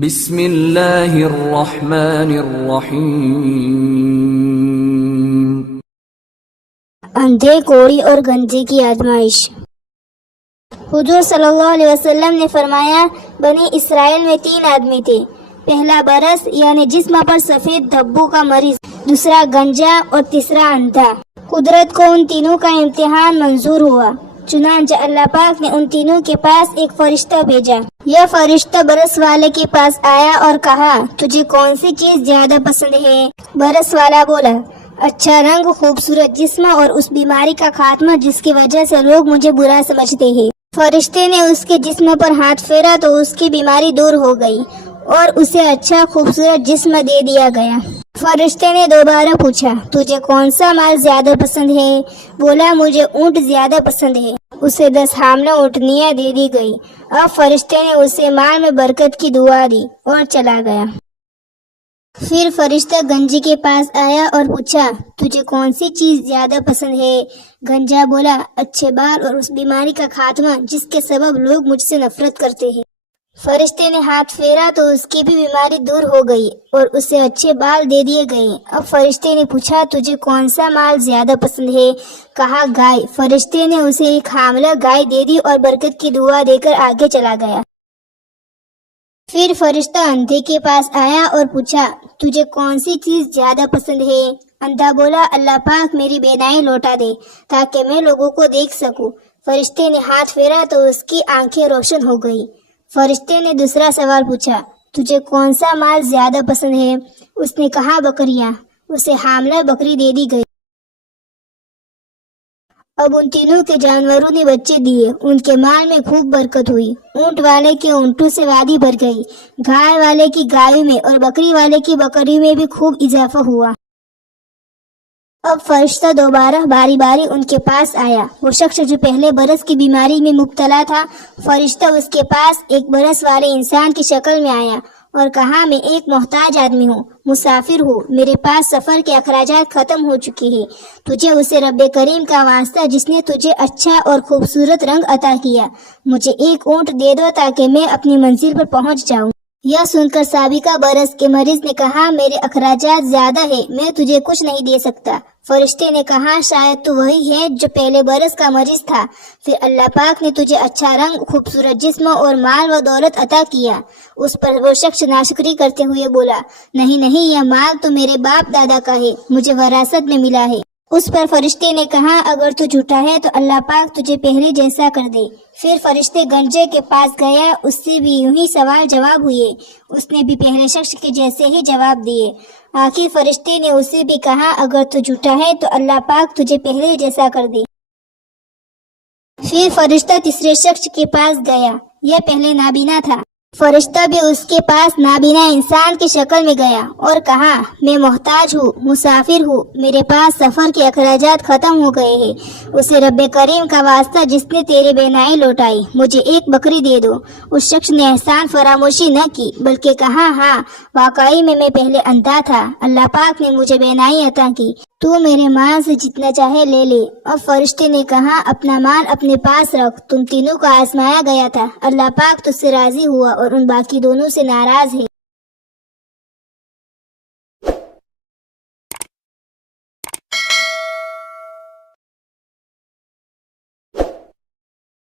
بسم اللہ الرحمن الرحیم۔ اندھے، کوڑی اور گنجے کی آزمائش۔ حضور صلی اللہ علیہ وسلم نے فرمایا، بنی اسرائیل میں 3 آدمی تھے، پہلا برس یعنی جسم پر سفید دھبوں کا مریض، دوسرا گنجا اور تیسرا اندھا۔ قدرت کو ان تینوں کا امتحان منظور ہوا، چنانچہ اللہ پاک نے ان تینوں کے پاس ایک فرشتہ بھیجا۔ یہ فرشتہ برس والے کے پاس آیا اور کہا، تجھے کون سی چیز زیادہ پسند ہے؟ برس والا بولا، اچھا رنگ، خوبصورت جسم اور اس بیماری کا خاتمہ جس کی وجہ سے لوگ مجھے برا سمجھتے ہیں۔ فرشتے نے اس کے جسم پر ہاتھ پھیرا تو اس کی بیماری دور ہو گئی اور اسے اچھا خوبصورت جسم دے دیا گیا۔ فرشتے نے دوبارہ پوچھا، تجھے کون سا مال زیادہ پسند ہے؟ بولا، مجھے اونٹ زیادہ پسند ہے۔ اسے 10 حاملہ اونٹنیاں دے دی گئی۔ اب فرشتے نے اسے مال میں برکت کی دعا دی اور چلا گیا۔ پھر فرشتہ گنجی کے پاس آیا اور پوچھا، تجھے کون سی چیز زیادہ پسند ہے؟ گنجا بولا، اچھے بال اور اس بیماری کا خاتمہ جس کے سبب لوگ مجھ سے نفرت کرتے ہیں۔ فرشتے نے ہاتھ پھیرا تو اس کی بھی بیماری دور ہو گئی اور اسے اچھے بال دے دیے گئے۔ اب فرشتے نے پوچھا، تجھے کون سا مال زیادہ پسند ہے؟ کہا، گائے۔ فرشتے نے اسے ایک حاملہ گائے دے دی اور برکت کی دعا دے کر آگے چلا گیا۔ پھر فرشتہ اندھے کے پاس آیا اور پوچھا، تجھے کون سی چیز زیادہ پسند ہے؟ اندھا بولا، اللہ پاک میری بینائی لوٹا دے تاکہ میں لوگوں کو دیکھ سکوں۔ فرشتے نے ہاتھ پھیرا تو اس کی آنکھیں روشن ہو گئی۔ فرشتے نے دوسرا سوال پوچھا، تجھے کون سا مال زیادہ پسند ہے؟ اس نے کہا، بکریاں۔ اسے حاملہ بکری دے دی گئی۔ اب ان تینوں کے جانوروں نے بچے دیے، ان کے مال میں خوب برکت ہوئی۔ اونٹ والے کے اونٹوں سے وادی بھر گئی، گائے والے کی گایوں میں اور بکری والے کی بکریوں میں بھی خوب اضافہ ہوا۔ اب فرشتہ دوبارہ باری باری ان کے پاس آیا۔ وہ شخص جو پہلے برس کی بیماری میں مبتلا تھا، فرشتہ اس کے پاس ایک برس والے انسان کی شکل میں آیا اور کہا، میں ایک محتاج آدمی ہوں، مسافر ہوں، میرے پاس سفر کے اخراجات ختم ہو چکے ہیں۔ تجھے اسے رب کریم کا واسطہ جس نے تجھے اچھا اور خوبصورت رنگ عطا کیا، مجھے ایک اونٹ دے دو تاکہ میں اپنی منزل پر پہنچ جاؤں۔ یہ سن کر سابقہ برس کے مریض نے کہا، میرے اخراجات زیادہ ہیں، میں تجھے کچھ نہیں دے سکتا۔ فرشتے نے کہا، شاید تو وہی ہے جو پہلے برس کا مریض تھا۔ پھر اللہ پاک نے تجھے اچھا رنگ، خوبصورت جسم اور مال و دولت عطا کیا۔ اس پر وہ شخص ناشکری کرتے ہوئے بولا، نہیں، یہ مال تو میرے باپ دادا کا ہے، مجھے وراثت میں ملا ہے۔ اس پر فرشتے نے کہا، اگر تو جھوٹا ہے تو اللہ پاک تجھے پہلے جیسا کر دے۔ پھر فرشتے گنجے کے پاس گیا، اس سے بھی یوں ہی سوال جواب ہوئے، اس نے بھی پہلے شخص کے جیسے ہی جواب دیے۔ آخر فرشتے نے اسے بھی کہا، اگر تو جھوٹا ہے تو اللہ پاک تجھے پہلے جیسا کر دے۔ پھر فرشتہ تیسرے شخص کے پاس گیا، یہ پہلے نابینا تھا۔ فرشتہ بھی اس کے پاس نابینا انسان کی شکل میں گیا اور کہا، میں محتاج ہوں، مسافر ہوں، میرے پاس سفر کے اخراجات ختم ہو گئے ہیں۔ اسے رب کریم کا واسطہ جس نے تیرے بینائی لوٹائی، مجھے ایک بکری دے دو۔ اس شخص نے احسان فراموشی نہ کی بلکہ کہا، ہاں واقعی میں پہلے اندھا تھا، اللہ پاک نے مجھے بینائی عطا کی، تو میرے مال سے جتنا چاہے لے لے۔ اب فرشتے نے کہا، اپنا مال اپنے پاس رکھ، تم تینوں کو آزمایا گیا تھا، اللہ پاک تجھ سے راضی ہوا اور ان باقی دونوں سے ناراض ہے۔